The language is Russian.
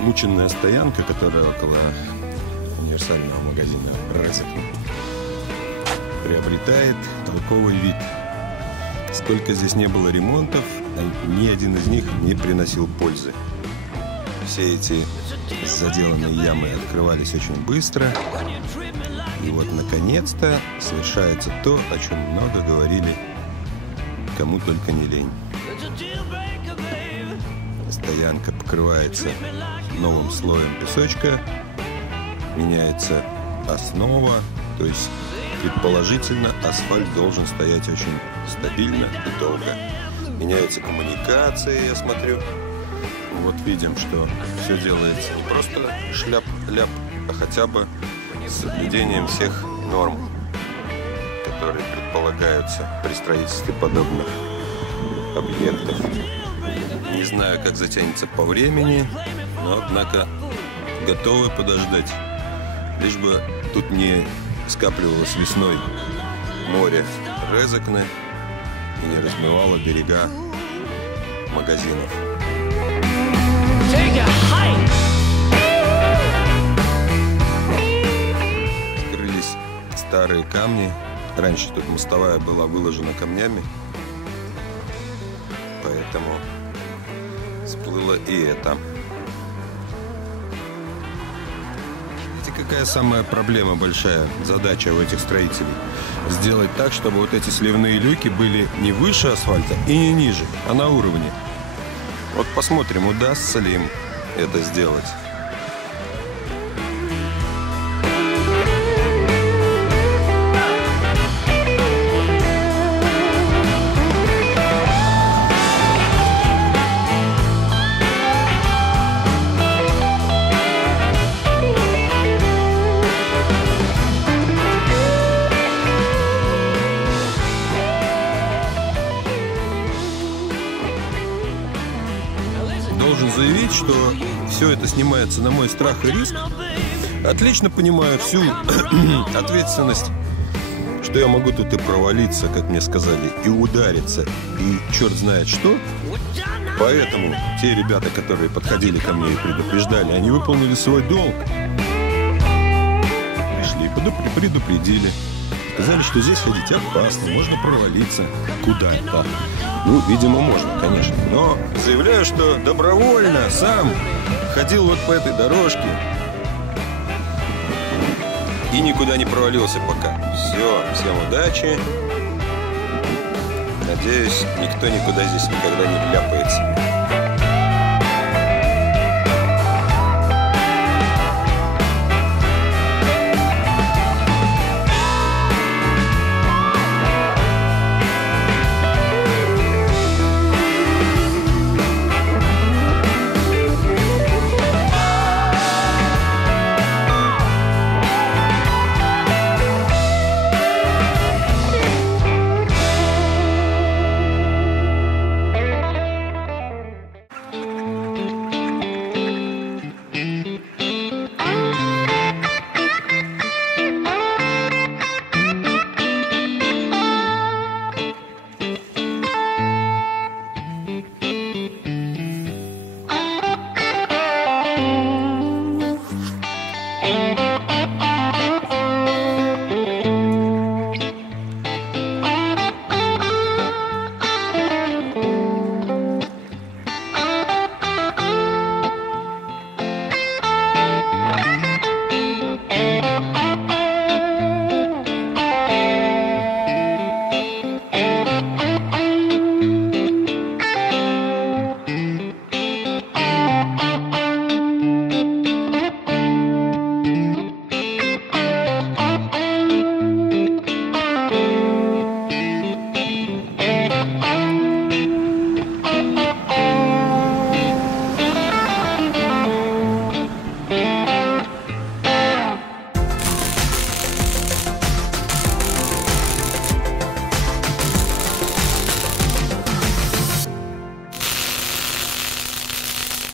мученная стоянка, которая около универсального магазина Резекне, приобретает толковый вид. Сколько здесь не было ремонтов, ни один из них не приносил пользы. Все эти заделанные ямы открывались очень быстро. И вот, наконец-то, совершается то, о чем много говорили, кому только не лень. Стоянка покрывается новым слоем песочка, меняется основа, то есть предположительно асфальт должен стоять очень стабильно и долго. Меняются коммуникации, я смотрю. Вот видим, что все делается не просто шляп-ляп, а хотя бы с соблюдением всех норм, которые предполагаются при строительстве подобных объектов. Не знаю, как затянется по времени, но, однако, готовы подождать. Лишь бы тут не скапливалось весной море Резекне и не размывало берега магазинов. Скрылись старые камни. Раньше тут мостовая была выложена камнями, поэтому всплыло и это. Видите, какая самая проблема, большая задача у этих строителей? Сделать так, чтобы вот эти сливные люки были не выше асфальта и не ниже, а на уровне. Вот посмотрим, удастся ли им это сделать. Должен заявить, что все это снимается на мой страх и риск. Отлично понимаю всю ответственность, что я могу тут и провалиться, как мне сказали, и удариться, и черт знает что. Поэтому те ребята, которые подходили ко мне и предупреждали, они выполнили свой долг. Пришли, предупредили. Сказали, что здесь ходить опасно, можно провалиться куда-то. Ну, видимо, можно, конечно. Но заявляю, что добровольно сам ходил вот по этой дорожке и никуда не провалился пока. Все, всем удачи. Надеюсь, никто никуда здесь никогда не вляпается.